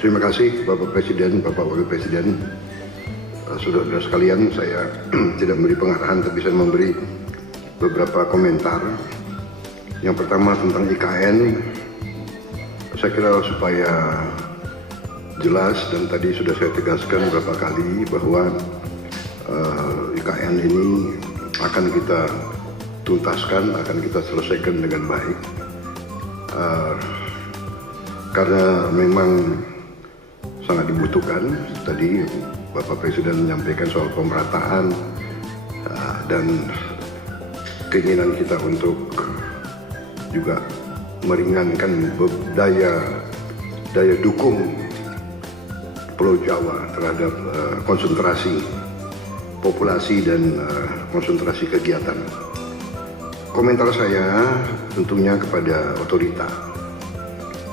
Terima kasih Bapak Presiden, Bapak Wakil Presiden. Saudara-saudara sekalian, saya tidak memberi pengarahan, tapi saya memberi beberapa komentar. Yang pertama tentang IKN, saya kira supaya jelas dan tadi sudah saya tegaskan beberapa kali bahwa IKN ini akan kita tuntaskan, akan kita selesaikan dengan baik. Karena memang sangat dibutuhkan. Tadi Bapak Presiden menyampaikan soal pemerataan dan keinginan kita untuk juga meringankan daya dukung Pulau Jawa terhadap konsentrasi populasi dan konsentrasi kegiatan. Komentar saya tentunya kepada otorita.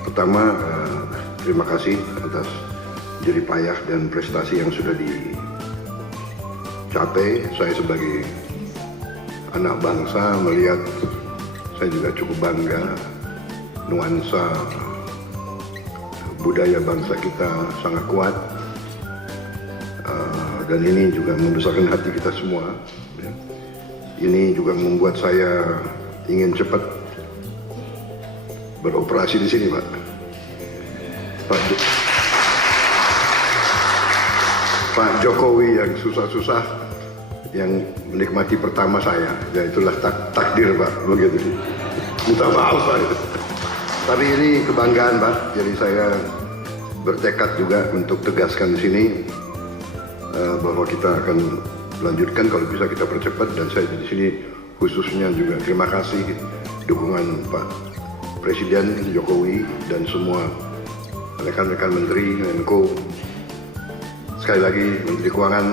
Pertama, terima kasih atas jerih payah dan prestasi yang sudah dicapai. Saya sebagai anak bangsa melihat, saya juga cukup bangga nuansa budaya bangsa kita sangat kuat, dan ini juga membesarkan hati kita semua. Ini juga membuat saya ingin cepat beroperasi di sini, Pak. Pak Jokowi yang susah-susah, yang menikmati pertama saya, ya itulah takdir, Pak, begitu. Minta maaf, Pak. Tapi ini kebanggaan, Pak. Jadi saya bertekad juga untuk tegaskan di sini bahwa kita akan melanjutkan, kalau bisa kita percepat, dan saya di sini khususnya juga terima kasih dukungan Pak Presiden Jokowi dan semua rekan-rekan Menteri, Menko. Sekali lagi Menteri Keuangan,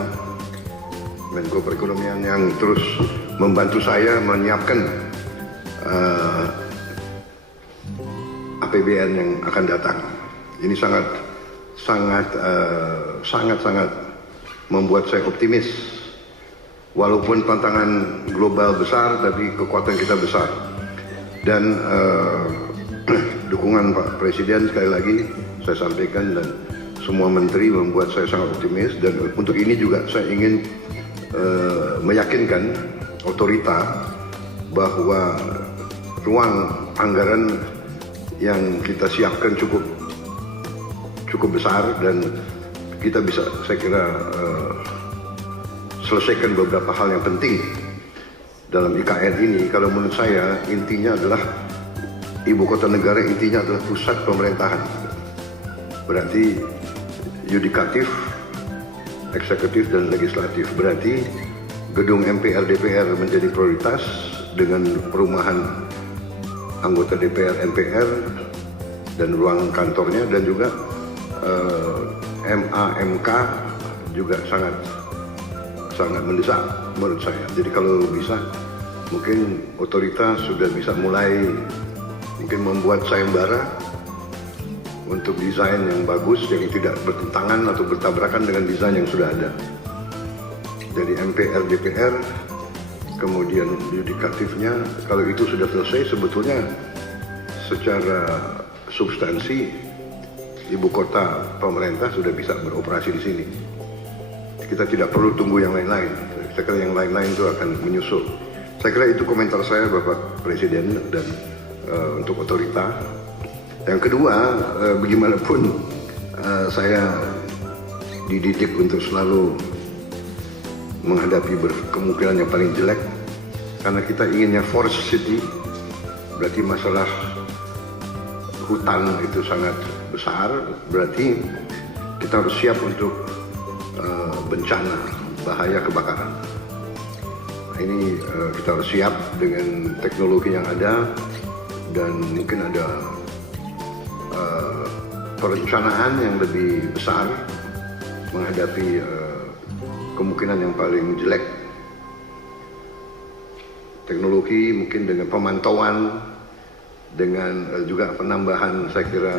Menko Perekonomian yang terus membantu saya menyiapkan APBN yang akan datang. Ini sangat membuat saya optimis. Walaupun tantangan global besar, tapi kekuatan kita besar. Dan dukungan Pak Presiden sekali lagi saya sampaikan, dan semua menteri membuat saya sangat optimis. Dan untuk ini juga saya ingin meyakinkan otorita bahwa ruang anggaran yang kita siapkan cukup besar, dan kita bisa, saya kira, selesaikan beberapa hal yang penting dalam IKN ini. Kalau menurut saya intinya adalah ibu kota negara, intinya adalah pusat pemerintahan. Berarti yudikatif, eksekutif, dan legislatif. Berarti gedung MPR DPR menjadi prioritas dengan perumahan anggota DPR MPR dan ruang kantornya, dan juga MA/MK juga sangat mendesak menurut saya. Jadi kalau bisa, mungkin otoritas sudah bisa mulai mungkin membuat sayembara untuk desain yang bagus, yang tidak bertentangan atau bertabrakan dengan desain yang sudah ada. Jadi MPR DPR, kemudian yudikatifnya, kalau itu sudah selesai, sebetulnya secara substansi ibu kota pemerintah sudah bisa beroperasi di sini. Kita tidak perlu tunggu yang lain-lain. Saya kira yang lain-lain itu akan menyusul. Saya kira itu komentar saya, Bapak Presiden, dan untuk otorita. Yang kedua, bagaimanapun saya dididik untuk selalu menghadapi kemungkinan yang paling jelek, karena kita inginnya forest city. Berarti masalah hutan itu sangat besar, berarti kita harus siap untuk bencana, bahaya kebakaran. Nah, ini kita harus siap dengan teknologi yang ada, dan mungkin ada perencanaan yang lebih besar menghadapi kemungkinan yang paling jelek. Teknologi mungkin dengan pemantauan, dengan juga penambahan, saya kira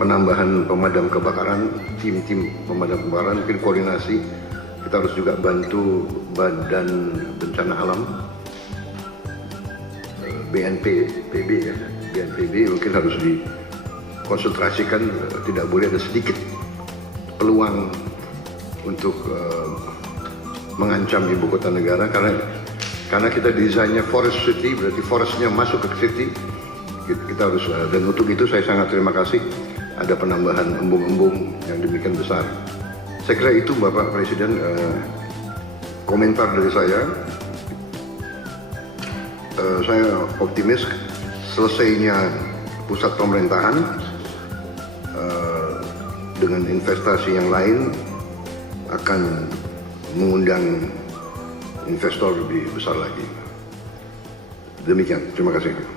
penambahan pemadam kebakaran, tim-tim pemadam kebakaran, mungkin koordinasi. Kita harus juga bantu Badan Bencana Alam, BNPB ya, BNPB mungkin harus konsentrasikan, tidak boleh ada sedikit peluang untuk mengancam ibu kota negara, karena kita desainnya forest city, berarti forestnya masuk ke city. Kita harus, dan untuk itu saya sangat terima kasih ada penambahan embung-embung yang demikian besar. Saya kira itu Bapak Presiden komentar dari saya. Saya optimis selesainya pusat pemerintahan dengan investasi yang lain akan mengundang investor lebih besar lagi. Demikian, terima kasih.